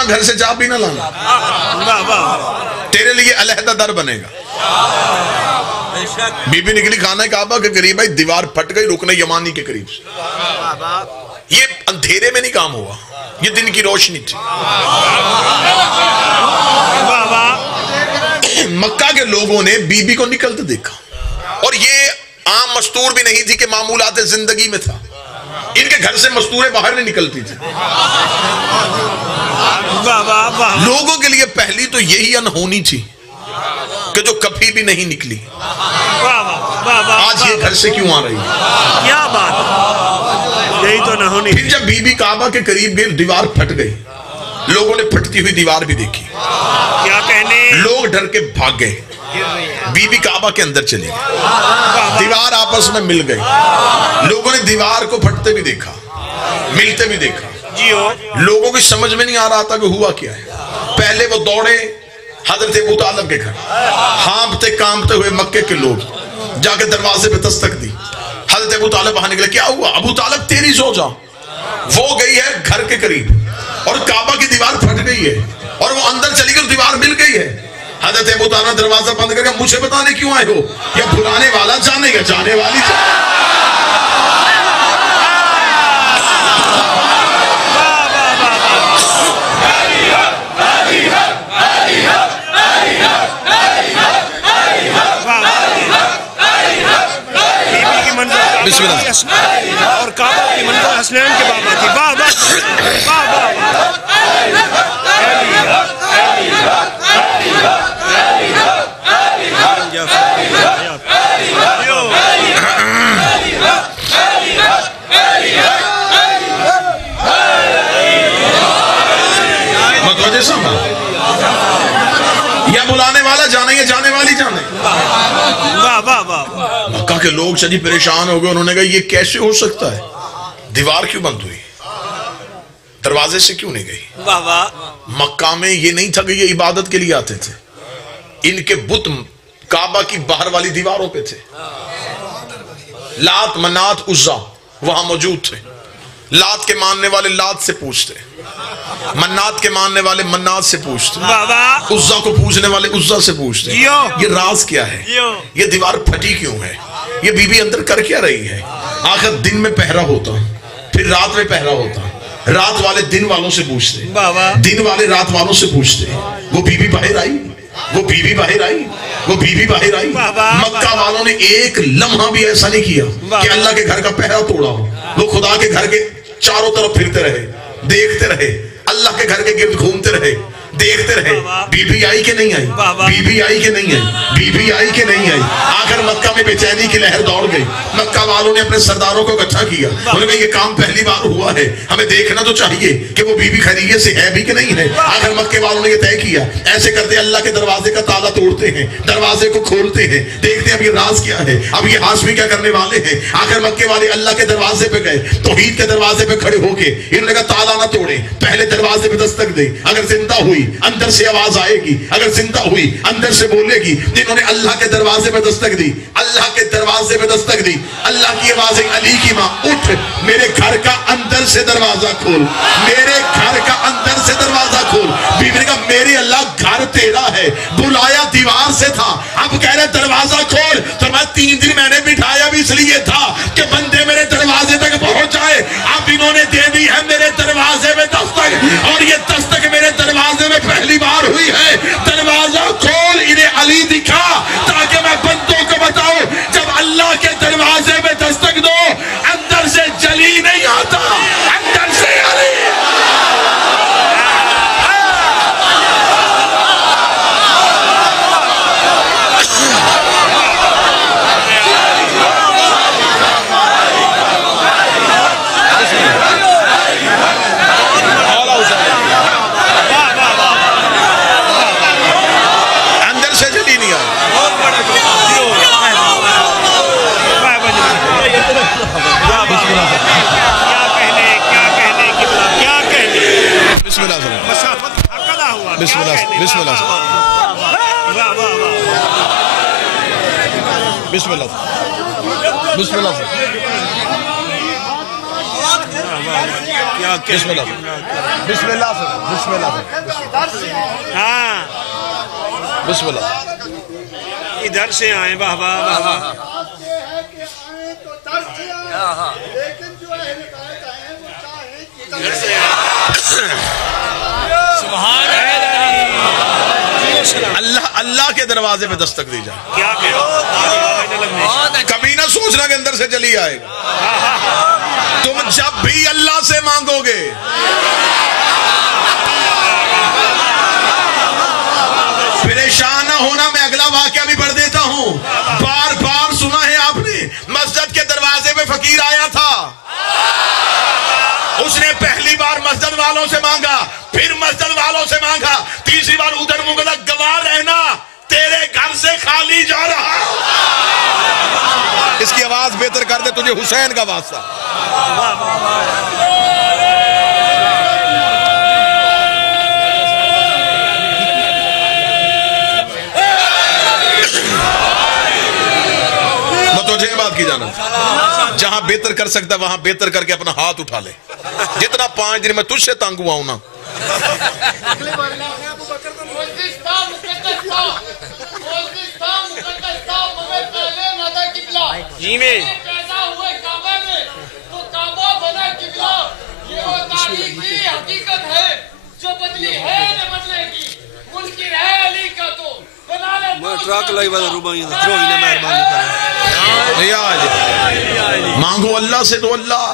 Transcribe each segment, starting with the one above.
کریمہ گھر سے چاہ بھی نہ لانا، تیرے لیے علیحدہ در بنے گا۔ بی بی نکلی خانہ کعبہ کے قریب، بھائی دیوار پھٹ گئی رکن یمانی کے قریب سے۔ یہ اندھیرے میں نہیں کام ہوا، یہ دن کی روشنی تھی۔ مکہ کے لوگوں نے بی بی کو نکلتے دیکھا، اور یہ عام مستور بھی نہیں تھی کہ معمولات زندگی میں تھا، ان کے گھر سے مستوریں باہر نہیں نکلتی تھی۔ لوگوں کے لیے پہلی تو یہی انہونی تھی کہ جو کبھی بھی نہیں نکلی، آج یہ گھر سے کیوں آ رہی ہے؟ کیا بات، یہی تو نہ ہونی۔ پھر جب بی بی کعبہ کے قریب گئی، دیوار پھٹ گئی، لوگوں نے پھٹتی ہوئی دیوار بھی دیکھی، کیا کہنے، لوگ ڈر کے بھاگ گئے، بی بی کعبہ کے اندر چلی گئی، دیوار آپس میں مل گئی، لوگوں نے دیوار کو پھٹتے بھی دیکھا، ملتے بھی دیکھا۔ لوگوں کی سمجھ میں نہیں آ رہا تھا کہ ہوا کیا ہے۔ پہلے وہ دوڑے حضرت ابو طالب کے گھر، ہانپتے کامتے ہوئے مکے کے لوگ جا کے دروازے پہ دستک دی۔ حضرت ابو طالب باہر نکلے، کیا ہوا؟ ابو طالب تیری زوجہ وہ گئی ہے گھر کے قریب، اور کعبہ کی دیوار پھٹ گئی ہے، اور وہ اندر چلی گئی، دیوار مل گئی ہے۔ حضرت ابو طالب دروازہ بند کر کے، مجھے بتانے کیوں آئے ہو؟ یا بلانے والا جانے یا جانے والی جانے؟ بسم اللہ، اور کعبہ کی منظر حسنین کے بابا کی، واہ واہ واہ واہ۔ متوجہ سامنے، یا بلانے والا جانے یا جانے والی جانے؟ واہ واہ واہ۔ مکہ کے لوگ چلی پریشان ہو گئے، انہوں نے کہا یہ کیسے ہو سکتا ہے؟ دیوار کیوں بند ہوئی؟ دروازے سے کیوں نہیں گئی؟ واہ واہ۔ مکہ میں یہ نہیں تھا کہ یہ عبادت کے لیے آتے تھے، ان کے بت کعبہ کی باہر والی دیواروں پہ تھے۔ لات، منات، عزا وہاں موجود تھے۔ لات کے ماننے والے لات سے پوچھتے، منات کے ماننے والے منات سے پوچھتے، عزا کو پوچھنے والے عزا سے پوچھتے۔ یہ راز کیا ہے؟ یہ دیوار پھٹی کیوں ہے؟ یہ بی بی اندر کر کیا رہی ہے؟ آخر دن میں پہرا ہوتا، پھر رات میں پہرا ہوتا، رات والے دن والوں سے پوچھتے، دن والے رات والوں سے پوچھتے۔ وہ بی بی باہر آئی، وہ بی بی باہر آئی، وہ بی بی باہر آئی۔ مکہ والوں نے ایک لمحہ بھی ایسا نہیں کیا کہ اللہ کے گھر کا پہرا توڑا ہو۔ وہ خدا کے گھر کے چاروں طرف پھرتے رہے، دیکھتے رہے، اللہ کے گھر کے گرد گھومتے رہے، دیکھتے رہے، بی بی آئی کہ نہیں آئی، بی بی آئی کہ نہیں آئی، بی بی آئی کہ نہیں آئی۔ آخر مکہ میں بے چینی کی لہر دوڑ گئی۔ مکہ والوں نے اپنے سرداروں کو اکٹھا کیا، انہوں نے کہا یہ کام پہلی بار ہوا ہے، ہمیں دیکھنا تو چاہیے کہ وہ بی بی خیریت سے ہے بھی کہ نہیں ہے۔ آخر مکے والوں نے یہ طے کیا، ایسے کرتے اللہ کے دروازے کا تالا توڑتے ہیں، دروازے کو کھولتے ہیں، دیکھتے ہیں اب یہ راز کیا ہے، اب یہ ہاشمی کیا کرنے والے ہیں۔ آخر مکے والے اللہ کے دروازے پہ گئے، توحید کے دروازے پہ کھڑے ہو کے انہوں نے کہا تالا نہ توڑے، پہلے دروازے پہ دستک دے، اگر زندہ ہوئی اندر سے آواز آئے گی، اگر زندہ ہوئی اندر سے بولے گی۔ جنہوں نے اللہ کے دروازے پہ دستک دی، اللہ کے دروازے پہ دستک دی، اللہ کی آواز، علی کی ماں اٹھ، میرے گھر کا اندر سے دروازہ کھول، میرے گھر کا اندر سے دروازہ کھول۔ بیوی نے کہا میرے اللہ گھر تیرا ہے، بلایا دیوار سے تھا، اب کہہ رہے دروازہ کھول۔ تو میں 3 دن میں نے بٹھایا بھی اس لیے تھا کہ بندے میرے دروازے تک پہنچ جائے۔ اب انہوں نے دے دی ہے میرے دروازے میں دستک، اور یہ دستک میرے دروازے میں پہلی بار ہوئی ہے۔ دروازہ کھول، انہیں علی دکھا تاکہ میں بندوں کو بتاؤں جب اللہ کے دروازے میں دستک دو اندر سے جلی نہیں آتا، اندر سے علی۔ بسم اللہ بسم اللہ بسم اللہ بسم اللہ بسم اللہ بسم اللہ بسم اللہ ہاں بسم اللہ ادھر سے آئیں واہ واہ واہ واہ اللہ کے دروازے پہ دستک دی جائے. کیا کبھی نہ سوچنا کہ اندر سے چلی آئے گا. تم جب بھی اللہ سے مانگو گے پریشان نہ ہونا. میں اگلا واقعہ بھی پڑھ دیتا ہوں. بار بار سنا ہے آپ نے, مسجد کے دروازے پہ فقیر آیا تھا. اس نے پہلی بار مسجد والوں سے مانگا, پھر مسجد والوں سے مانگا, تیسری بار ادھر مانگا. گواہ رہنا تیرے گھر سے خالی جا رہا. اس کی آواز بہتر کر دے تجھے حسین کا واسطہ. متوجہ بات کی جانا, جہاں بہتر کر سکتا وہاں بہتر کر کے اپنا ہاتھ اٹھا لے. جتنا 5 دن میں تجھ سے تنگ ہوا ہوں نا, جی میں حقیقت ہے جو بدلی ہے نہ بدلے گی. منکر ہے علی کا تو بنا لے. میں ٹرک لائی والا روبائی جو انہیں مہربانی کریں. مانگو اللہ سے تو اللہ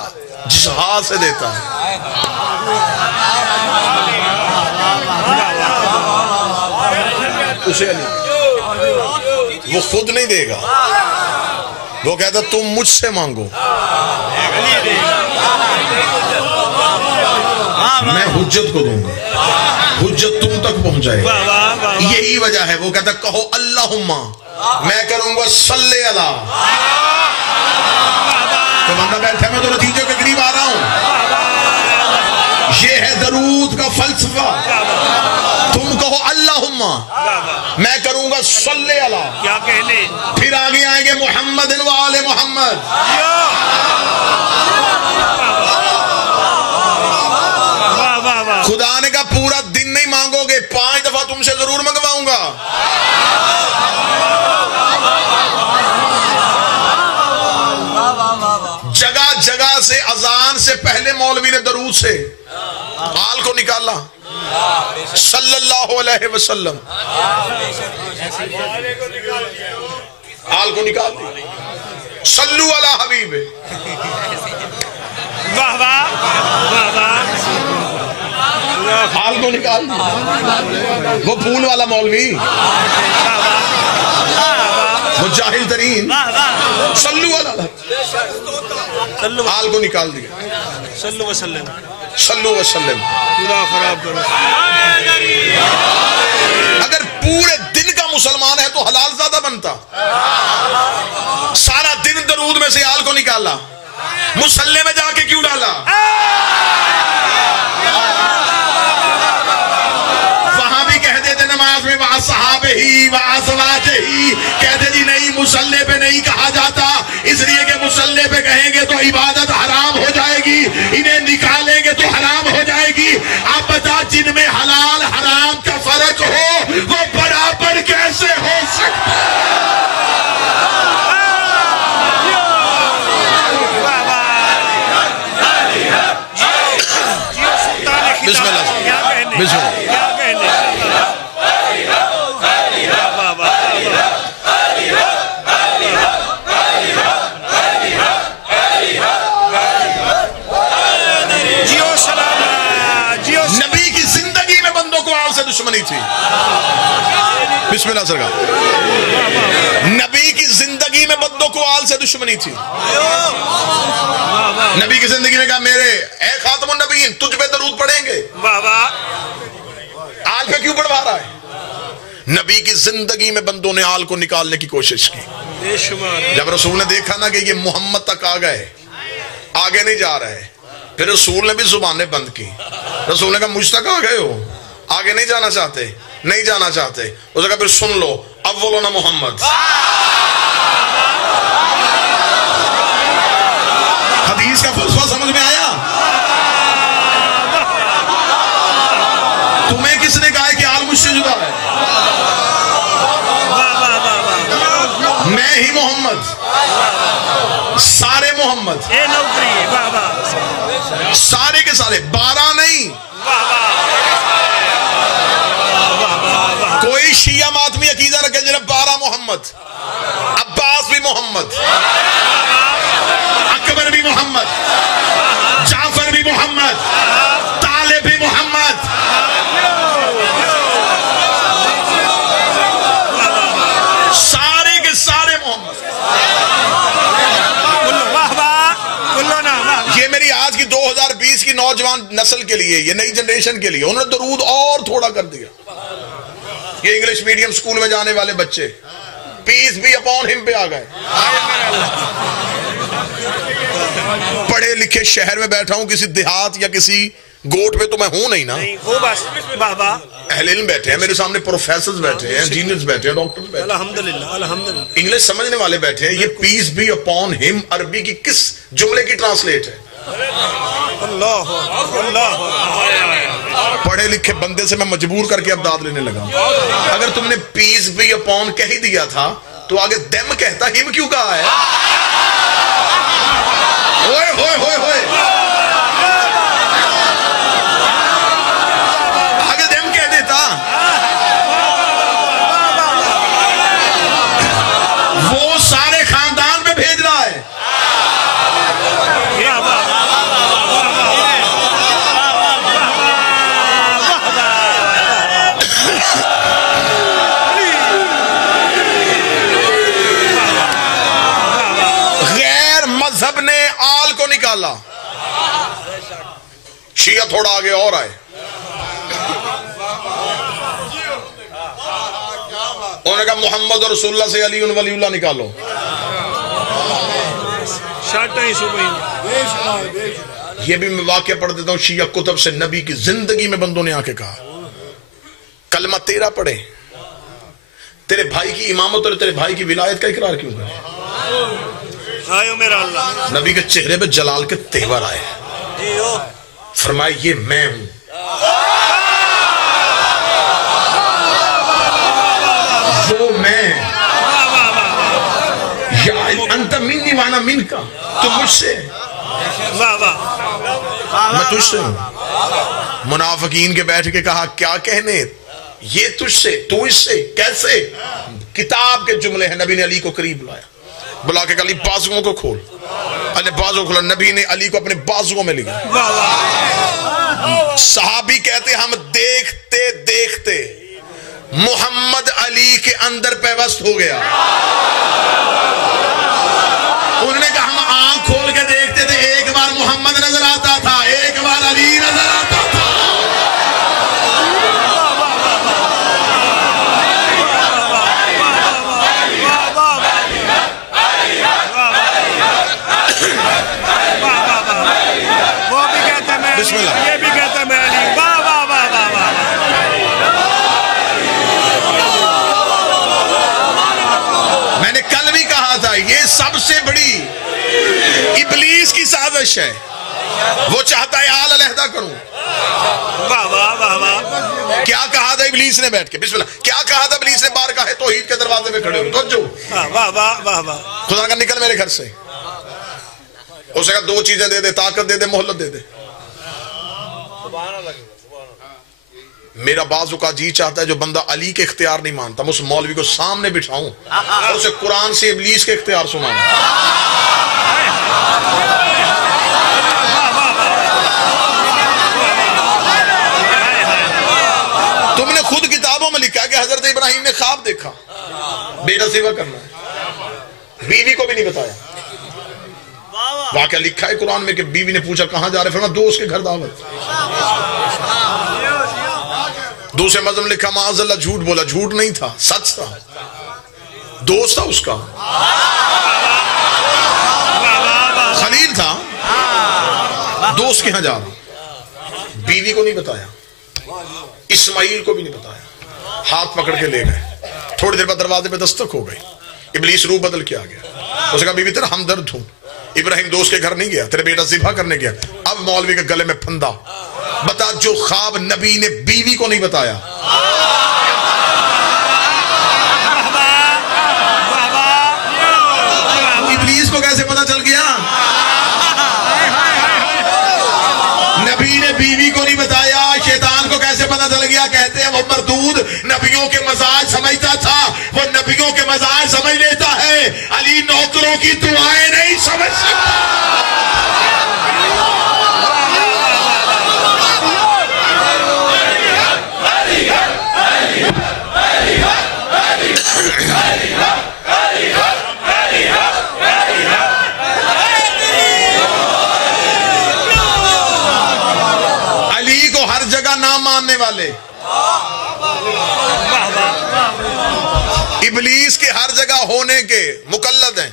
جس ہاتھ سے دیتا ہے. اسے وہ خود نہیں دے گا, وہ کہتا تم مجھ سے مانگو, میں حجت کو دوں گا, حجت تم تک پہنچائے گا. یہی وجہ ہے وہ کہتا کہو اللہم, میں کروں گا صلی اللہ. تو بندہ بیٹھا میں تو نتیجے کے قریب آ رہا ہوں. یہ ہے درود کا فلسفہ. تم کہو اللہم, میں کروں گا صلی اللہ. کیا کہنے, پھر آگے آئیں گے محمد و آل محمد. خدا نے کہا پورا دن نہیں مانگو گے, 5 دفعہ تم سے ضرور منگواؤں گا. جگہ جگہ سے اذان سے پہلے مولوی نے درود سے آل کو نکالا, صلی اللہ علیہ وسلم, آل کو نکال دی. صلو علی حبیب, واہ واہ واہ واہ, آل کو نکال دی. وہ پھول والا مولوی, وہ جاہل ترین, صلو علی آل کو نکال دیا. صلو وسلم, صلو وسلم. خدا خراب کرو. اگر پورے دن کا مسلمان ہے تو حلال زیادہ بنتا. سارا دن درود میں سے آل کو نکالا, مصلی میں جا کے کیوں ڈالا؟ وہاں بھی کہہ دیتے نماز میں وَأَصْحَابِهِ وَأَزْوَاجِهِ, کہتے جی نہیں مصلی پہ نہیں کہا جاتا, اس لیے کہ مصلی پہ کہیں گے تو عبادت حرام ہو جائے گی, انہیں نکالیں گے تو حرام ہو جائے گی. آپ بتا جن میں حلال حرام کا فرق ہو وہ برابر کیسے ہو سکتا ہے؟ بسم اللہ, بسم اللہ. نبی کی زندگی میں بندوں کو آل سے دشمنی تھی. بسم اللہ سرکار. نبی کی زندگی میں بندوں کو آل سے دشمنی تھی. نبی کی زندگی میں کہا میرے اے خاتم النبیین تجھ پہ درود پڑھیں گے, آل پہ کیوں پڑھوا رہا ہے؟ نبی کی زندگی میں بندوں نے آل کو نکالنے کی کوشش کی. جب رسول نے دیکھا نا کہ یہ محمد تک آ گئے, آگے نہیں جا رہے, پھر رسول نے بھی زبانیں بند کی. رسول نے کہا مجھ تک آ گئے ہو, آگے نہیں جانا چاہتے, نہیں جانا چاہتے. اس نے کہا پھر سن لو, اولنا محمد. حدیث کا فلسفہ سمجھ میں آیا؟ تمہیں کس نے کہا ہے کہ آل مجھ سے جدا ہے؟ میں ہی محمد، سارے محمد، سارے کے سارے، 12 نہیں۔ کوئی شیعہ ماتمی عقیدہ رکھے جنہیں 12 محمد، عباس بھی محمد، اکبر بھی محمد، جعفر بھی محمد، طالب بھی محمد، سارے کے سارے محمد۔ یہ میری آج کی 2020 کی نوجوان نسل کے لیے، یہ نئی جنریشن کے لیے، انہوں نے درود اور تھوڑا کر دیا۔ یہ انگلش میڈیم سکول میں جانے والے بچے پیس بھی اپون ہم پہ آ گئے۔ پڑھے لکھے شہر میں بیٹھا ہوں، کسی دیہات یا کسی گوٹ میں تو میں ہوں نہیں نا۔ اہل علم بیٹھے ہیں میرے سامنے، پروفیسرز بیٹھے ہیں، انجینئرز بیٹھے ہیں، ڈاکٹرز بیٹھے ہیں، الحمدللہ انگلش سمجھنے والے بیٹھے ہیں۔ یہ پیس بھی اپون ہم عربی کی کس جملے کی ٹرانسلیٹ ہے؟ پڑھے لکھے بندے سے میں مجبور کر کے اب داد لینے لگا۔ اگر تم نے پیس بھی اپون کہہ ہی دیا تھا تو آگے دم کہتا ہم کیوں کہا ہے؟ ہوئے ہوئے ہوئے ہوئے، آگے دم کہہ دیتا۔ وہ سارے خاندان پہ بھیج رہا ہے۔ مذہب نے آل کو نکالا، شیعہ تھوڑا آگے اور آئے، انہوں نے کہا محمد اور رسول اللہ سے علی ولی اللہ نکالو۔ یہ بھی میں واقعہ پڑھ دیتا ہوں شیعہ کتب سے، نبی کی زندگی میں بندوں نے آ کے کہا کلمہ تیرا پڑھے، تیرے بھائی کی امامت اور تیرے بھائی کی ولایت کا اقرار کیوں کرے؟ نبی کے چہرے پہ جلال کے تیور آئے، فرمائے یہ میں ہوں۔ وہ میں، یا انت منی وانا من کا، تو مجھ سے، میں تجھ سے ہوں۔ منافقین کے بیٹھ کے کہا کیا کہنے، یہ تجھ سے، تو اس سے، کیسے؟ کتاب کے جملے ہیں۔ نبی نے علی کو قریب لایا، بلا کے علی بازوؤں کو کھول، علی بازو کھولا، نبی نے علی کو اپنے بازوؤں میں لیا۔ صحابی کہتے ہم دیکھتے دیکھتے محمد علی کے اندر پیوست ہو گیا۔ انہوں نے کہا ہم آنکھ کھول کے دیکھتے تھے، ایک بار محمد نظر آتا تھا، ایک بار علی نظر آتا تھا۔ بسم اللہ۔ یہ بھی کہتا ہے میں علی، واہ واہ واہ واہ واہ۔ میں نے کل بھی کہا تھا یہ سب سے بڑی ابلیس کی سازش ہے، وہ چاہتا ہے آل علیحدہ کروں۔ واہ واہ واہ واہ۔ کیا کہا تھا ابلیس نے بیٹھ کے؟ بسم اللہ، کیا کہا تھا ابلیس نے بارگاہ توحید کے دروازے میں کھڑے ہو؟ جو واہ واہ واہ واہ۔ خدا کا نکل میرے گھر سے، اسے کہا 2 چیزیں دے دے، طاقت دے دے، مہلت دے دے۔ میرا بازو کا جی چاہتا ہے جو بندہ علی کے اختیار نہیں مانتا، میں اس مولوی کو سامنے بٹھاؤں اور اسے قرآن سے ابلیس کے اختیار سناؤں۔ تم نے خود کتابوں میں لکھا کہ حضرت ابراہیم نے خواب دیکھا، بیٹا سیوا کرنا ہے، بیوی کو بھی نہیں بتایا۔ واقعہ لکھا ہے قرآن میں کہ بیوی نے پوچھا کہاں جا رہے، فرمایا دوست کے گھر دعوت۔ دوسرے مذہب لکھا معاذ اللہ جھوٹ بولا، جھوٹ نہیں تھا، سچ تھا، دوست تھا اس کا، خلیل تھا، دوست کے ہاں جا رہا، بیوی کو نہیں بتایا، اسماعیل کو بھی نہیں بتایا، ہاتھ پکڑ کے لے گئے۔ تھوڑی دیر بعد دروازے پہ دستک ہو گئی، ابلیس روح بدل کے آ گیا، اس نے کہا بیوی تیرا ہمدرد ہوں، ابراہیم دوست کے گھر نہیں گیا، تیرے بیٹا ذبح کرنے گیا، اب مولوی کے گلے میں پھندا، بتا جو خواب نبی نے بیوی کو نہیں بتایا، ابلیس کو کیسے پتا چل گیا؟ نبی نے بیوی کو نہیں بتایا، شیطان کو کیسے پتا چل گیا؟ کہتے ہیں وہ مردود نبیوں کے مزاج سمجھتا تھا، وہ نبیوں کے مزاج سمجھ لیتا ہے، علی نوکروں کی دعائیں نہیں سمجھ سکتا۔ علی کو ہر جگہ نہ ماننے والے، ابلیس کے ہر جگہ ہونے کے مقلد ہیں،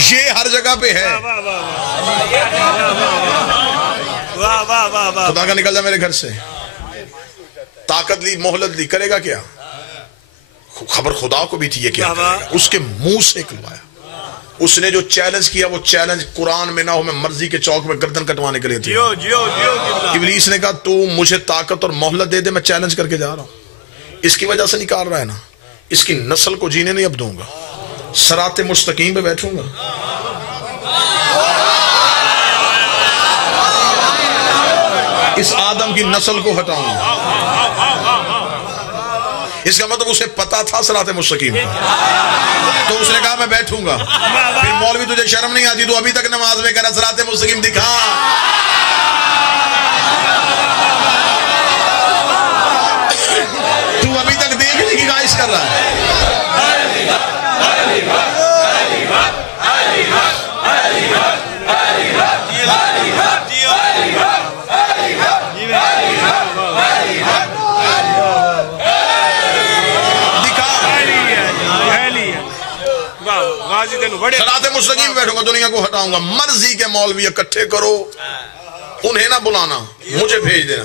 یہ ہر جگہ پہ ہے۔ خدا کا نکل جا میرے گھر سے، طاقت لی، مہلت لی، کرے گا کیا؟ خبر خدا کو بھی تھی یہ کیا کرے گا، اس کے منہ سے نکلوایا۔ اس نے جو چیلنج کیا وہ چیلنج قرآن میں نہ ہو، میں مرضی کے چوک میں گردن کٹوانے کے لیے تھی۔ ابلیس نے کہا تو مجھے طاقت اور مہلت دے دے، میں چیلنج کر کے جا رہا ہوں، اس کی وجہ سے نکال رہا ہے نا، اس کی نسل کو جینے نہیں اب دوں گا، صراط مستقیم پہ بیٹھوں گا۔ اس آدم کی نسل کو ہٹاؤں گا۔ اس کا مطلب اسے پتا تھا صراط مستقیم کا، تو اس نے کہا میں بیٹھوں گا۔ پھر مولوی تجھے شرم نہیں آتی؟ تو ابھی تک نماز میں کہہ رہا صراط مستقیم دکھا۔ تو ابھی تک دیکھنے کی خواہش کر رہا ہے۔ صراط مستقیم بیٹھوں گا، دنیا کو ہٹاؤں گا۔ مرضی کے مولوی اکٹھے کرو، انہیں نہ بلانا، مجھے بھیج دینا۔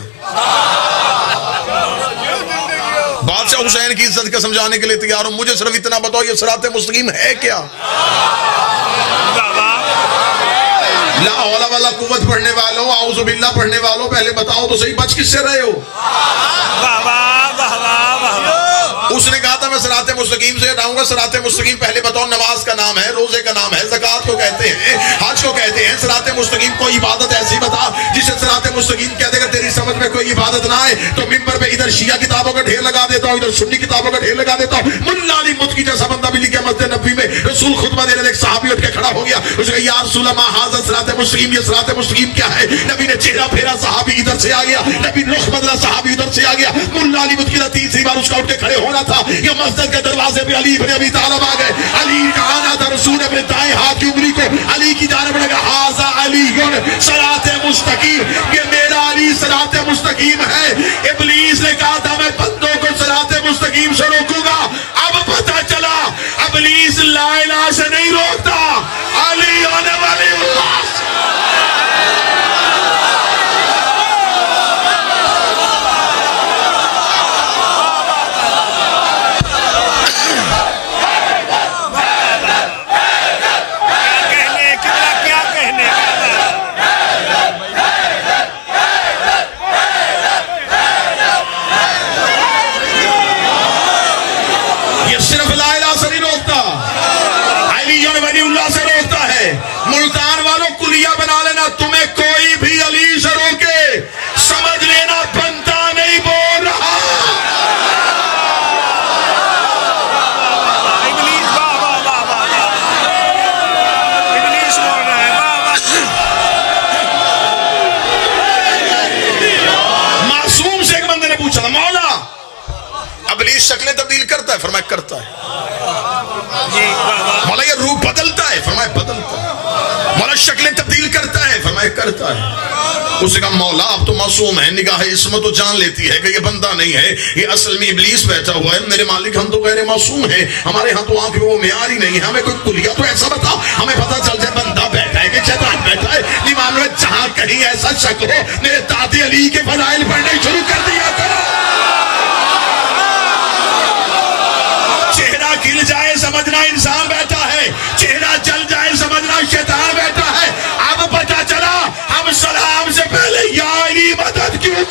بادشاہ حسین کی عزت کا سمجھانے کے لیے تیار ہوں، مجھے صرف اتنا بتاؤ یہ صراط مستقیم ہے کیا؟ لا حول ولا قوت پڑھنے والوں، اعوذ باللہ پڑھنے والوں، پہلے بتاؤ تو صحیح بچ کس سے رہے ہو؟ اس نے کہا تھا میں صراط مستقیم سے ہٹاؤں گا۔ صراط مستقیم پہلے بتاؤ نماز کا نام ہے، روزے کا نام ہے، زکوٰۃ کو کہتے ہیں، حج کو کہتے ہیں۔ صراط مستقیم کوئی عبادت ایسی بتا جسے صراط مستقیم کہہ دے گا تیری سمجھ میں کوئی عبادت نہ آئے تو ممبر پہ ادھر شیعہ کتابوں کا ڈھیر لگا دیتا ہوں، ادھر سنی کتابوں کا ڈھیر لگا دیتا ہوں۔ ملا علی مدکی جیسا بندہ بھی لکھے مسجد نبوی میں، رسول خطبہ دینے ایک صحابی اٹھ کے کھڑا ہو گیا، اس نے کہا یا رسول اللہ ما ھذا صراط مستقیم، یہ صراط مستقیم کیا ہے؟ نبی نے چہرہ پھیرا، صحابی ادھر سے آ گیا، نبی رخ بدلا، صحابی ادھر سے آ گیا۔ ملا علی مدکی تیسری بار اس کا اٹھ کے کھڑے ہونا تھا، یہ مسجد کے دروازے پہ علی ابن ابی طالب آ گئے۔ علی کا آنا تھا، رسول نے اپنے دائیں ہاتھ کی انگلی کو علی کی جانب لگا، ھذا علی صراط مستقیم، یہ میرا علی صراط مستقیم ہے۔ ابلیس نے کہا تھا میں بندوں کو صراط مستقیم سے روکوں گا، اب پتہ چلا ابلیس لا الہ سے نہیں روکتا، علی آنے والے اللہ ملتان والوں کلیہ بنا لینا، تمہیں کوئی بھی علی سے روکے سمجھ لینا بنتا نہیں بول رہا۔ معصوم سے ایک بندے نے پوچھا تھا مولا ابلیس شکلیں تبدیل کرتا ہے؟ فرمایا کرتا ہے۔ مولا یہ روح بدلتا ہے؟ فرمایا بدلتا ہے۔ مولا شکلیں تبدیل کرتا ہے؟ فرمایا کرتا ہے۔ اس نے کہا مولا اب تو معصوم ہے، نگاہ عصمت تو جان لیتی ہے کہ یہ بندہ نہیں ہے، یہ اصل میں ابلیس بیٹھا ہوا ہے۔ میرے مالک ہم تو غیر معصوم ہیں، ہمارے ہاں تو آنکھ میں وہ معیار ہی نہیں ہے، ہمیں کوئی کلیہ تو ایسا بتا ہمیں پتہ چل جائے بندہ بیٹھا ہے کہ شیطان بیٹھا ہے۔ ایمان میں جہاں کہیں ایسا شک ہو میرے دادی علی کے فضائل پڑھنے شروع کر دیا کرو، چہرہ کھل جائے سمجھنا انسان بیٹھا ہے، چہرہ جل جائے سمجھنا شیطان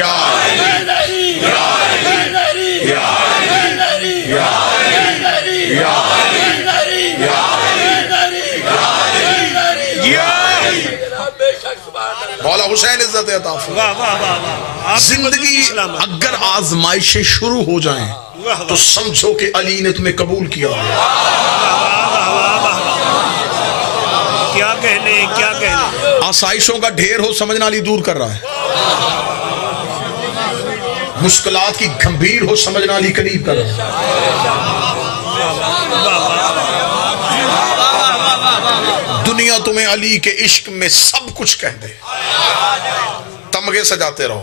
یا مولا حسین عزت عطا فرما۔ زندگی اگر آزمائشیں شروع ہو جائیں تو سمجھو کہ علی نے تمہیں قبول کیا۔ کیا کہنے کیا کہنے۔ آسائشوں کا ڈھیر ہو سمجھنا علی دور کر رہا ہے، مشکلات کی گھمبیر ہو سمجھنا علی قریب کر رہا ہے۔ دنیا تمہیں علی کے عشق میں سب کچھ کہہ دے، تمغے سجاتے رہو،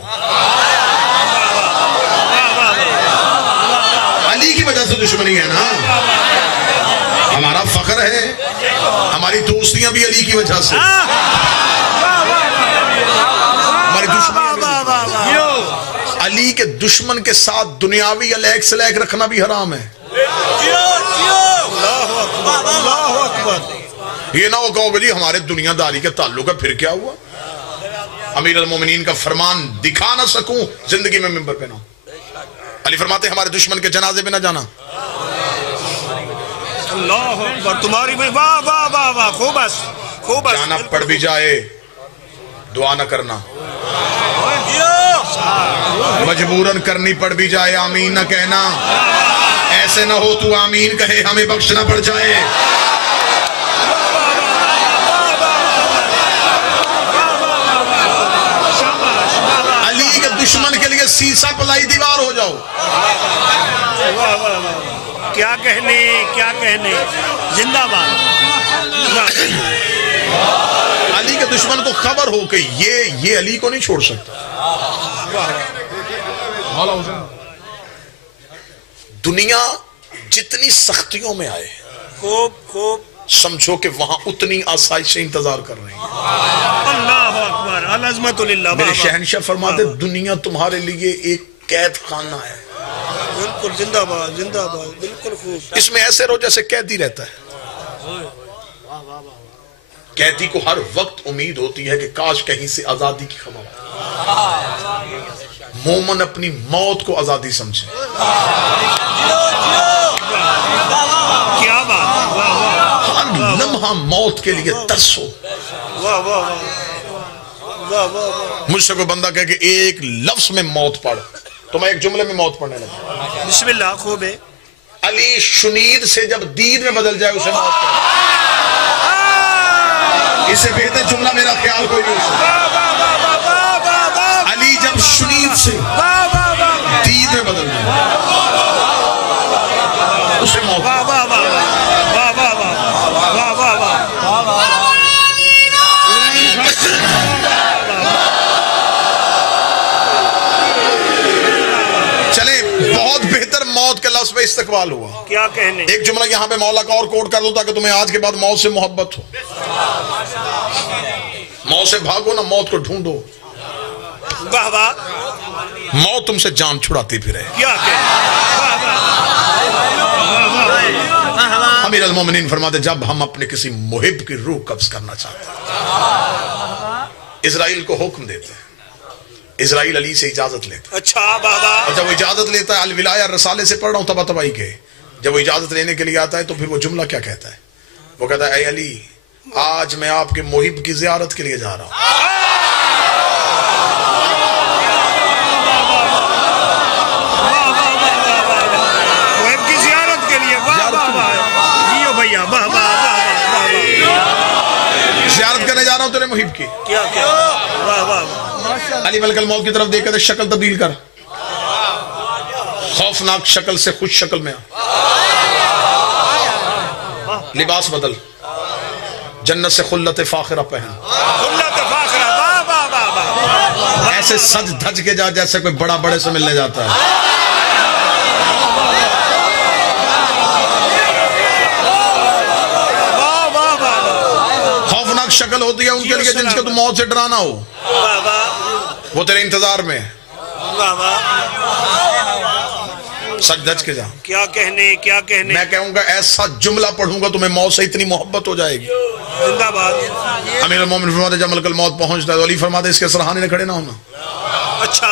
علی کی وجہ سے دشمنی ہے نا، ہمارا فخر ہے، ہماری دوستیاں بھی علی کی وجہ سے، ہماری دشمنی علی کے دشمن کے ساتھ دنیاوی الیک سلیک رکھنا بھی حرام ہے۔ یہ نہ ہو کہو کہ جی ہمارے دنیا داری کے تعلق ہے، پھر کیا ہوا؟ امیر المومنین کا فرمان دکھا نہ سکوں زندگی میں ممبر پہ نہ ہوں۔ علی فرماتے ہمارے دشمن کے جنازے پہ نہ جانا۔ اللہ اکبر، تمہاری بھی واہ واہ واہ واہ، خوب جانا پڑ بھی جائے دعا نہ کرنا، مجبوراً کرنی پڑ بھی جائے آمین نہ کہنا، ایسے نہ ہو تو آمین کہے ہمیں بخشنا پڑ جائے۔ علی کے دشمن کے لیے سیسا پلائی دیوار ہو جاؤ۔ کیا کہنے، زندہ باد۔ علی کے دشمن کو خبر ہو کہ یہ علی کو نہیں چھوڑ سکتا۔ دنیا جتنی سختیوں میں آئے خوب سمجھو کہ وہاں اتنی آسائشیں انتظار کر رہی ہیں۔ اللہ اکبر، العظمت للہ۔ میرے شہنشاہ فرماتے دنیا تمہارے لیے ایک قید خانہ ہے، بالکل زندہ باد، بالکل خوب۔ اس میں ایسے رہو جیسے قیدی رہتا ہے۔ قیدی کو ہر وقت امید ہوتی ہے کہ کاش کہیں سے آزادی کی خبر آئے۔ مومن اپنی موت کو آزادی سمجھے۔ کیا بات، ہر لمحہ موت کے لیے ترسو۔ مجھ سے کوئی بندہ کہے کہ ایک لفظ میں موت پڑھ تو میں ایک جملے میں موت پڑھنے لگا۔ بسم اللہ، خوب ہے۔ علی شنید سے جب دید میں بدل جائے اسے موت پڑھ، اس سے بہتر جملہ میرا خیال کوئی نہیں ہے۔ علی جب شنید سے دید میں بدل جائے اسے موت پڑھ۔ چلے بہت بہتر موت کے لفظ پہ استقبال ہوا۔ کیا کہنے، ایک جملہ یہاں پہ مولا کا اور کوٹ کر دو تاکہ تمہیں آج کے بعد موت سے محبت ہو۔ موت سے بھاگو نہ، موت کو ڈھونڈو۔ واہ واہ، موت تم سے جان چھڑاتی پھرے۔ کیا امیر المومنین فرماتے جب ہم اپنے کسی محب کی روح قبض کرنا چاہتے ہیں، اسرائیل کو حکم دیتے ہیں، اسرائیل علی سے اجازت لیتا ہے۔ اچھا بابا، اور جب وہ اجازت لیتا ہے، الولایہ رسالے سے پڑھ رہا ہوں تباہی کے، جب وہ اجازت لینے کے لیے آتا ہے تو پھر وہ جملہ کیا کہتا ہے؟ وہ کہتا ہے اے علی، آج میں آپ کے محب کی زیارت کے لیے جا رہا ہوں۔ محب کی زیارت کے لیے، واہ واہ واہ، جیو بھیا، واہ واہ، زیارت کرنے جا رہا ہوں تیرے محب کی۔ کیا واہ واہ۔ علی ملک الموت کی طرف دیکھ کر شکل تبدیل کر، خوفناک شکل سے خوش شکل میں لباس بدل، جنت سے خلت فاخرہ پہن، خلت فاخرہ، واہ واہ واہ، ایسے سج دھج کے جا جیسے کوئی بڑا بڑے سے ملنے جاتا ہے۔ خوفناک شکل ہوتی ہے ان کے لیے جن سے تو موت سے ڈرانا ہو، وہ تیرے انتظار میں ہے، سج دھج کے جا۔ کیا کہنے، میں کہوں گا ایسا جملہ پڑھوں گا تمہیں موت سے اتنی محبت ہو جائے گی۔ زندہ باد۔ امیر المومن فرماتے جب ملک الموت پہنچتا ہے تو علی فرماتے اس کے سرحانے نے کھڑے نہ ہونا۔ اچھا،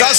10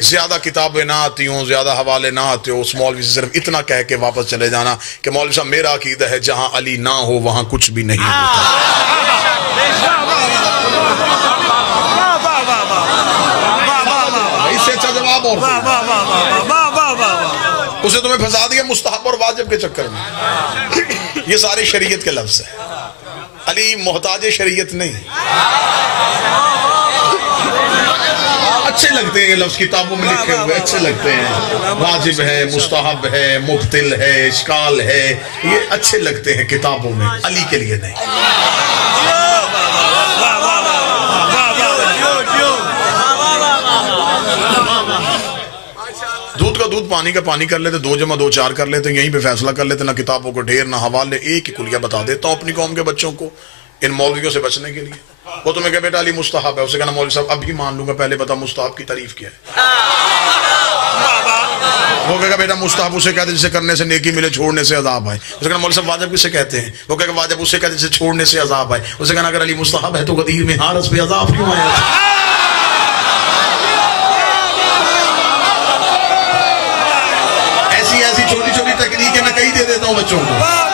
زیادہ کتابیں نہ آتی ہوں، زیادہ حوالے نہ آتے ہو، اس مولوی سے صرف اتنا کہہ کے واپس چلے جانا کہ مولوی صاحب میرا عقیدہ ہے جہاں علی نہ ہو وہاں کچھ بھی نہیں ہوتا۔ اس سے اچھا جواب اور اسے تمہیں پھنسا دیا مستحب اور واجب کے چکر میں۔ یہ سارے شریعت کے لفظ ہیں، علی محتاج شریعت نہیں۔ اچھے لگتے ہیں یہ لفظ کتابوں میں لکھے ہوئے، اچھے لگتے ہیں، واجب ہے، مستحب ہے، مبتل ہے، اشکال ہے، یہ اچھے لگتے ہیں کتابوں میں، علی کے لیے نہیں۔ دودھ کا دودھ، پانی کا پانی کر لیتے، 2 جمع 2 4 کر لیتے، یہیں پہ فیصلہ کر لیتے، نہ کتابوں کو ڈھیر نہ حوالے، ایک ہی کلیہ بتا دیتا ہوں اپنی قوم کے بچوں کو ان مولویوں سے بچنے کے لیے۔ وہ تمہیں کہے بیٹا علی مستحب ہے، اسے کہنا مولوی صاحب ابھی مان لوں گا، پہلے بتا مستحب کی تعریف کیا ہے۔ وہ کہے گا بیٹا مستحب اسے کہتے جسے کرنے سے نیکی ملے، چھوڑنے سے عذاب آئے۔ اسے کہنا مولوی صاحب واجب کسے کہتے ہیں؟ وہ کہے گا واجب اسے کہتے جسے چھوڑنے سے عذاب آئے۔ اسے کہنا اگر علی مستحب ہے تو غدیر میں حارس پہ عذاب کیوں آیا؟ ایسی چھوٹی چھوٹی تکنیکیں میں کئی دے دیتا ہوں بچوں کو۔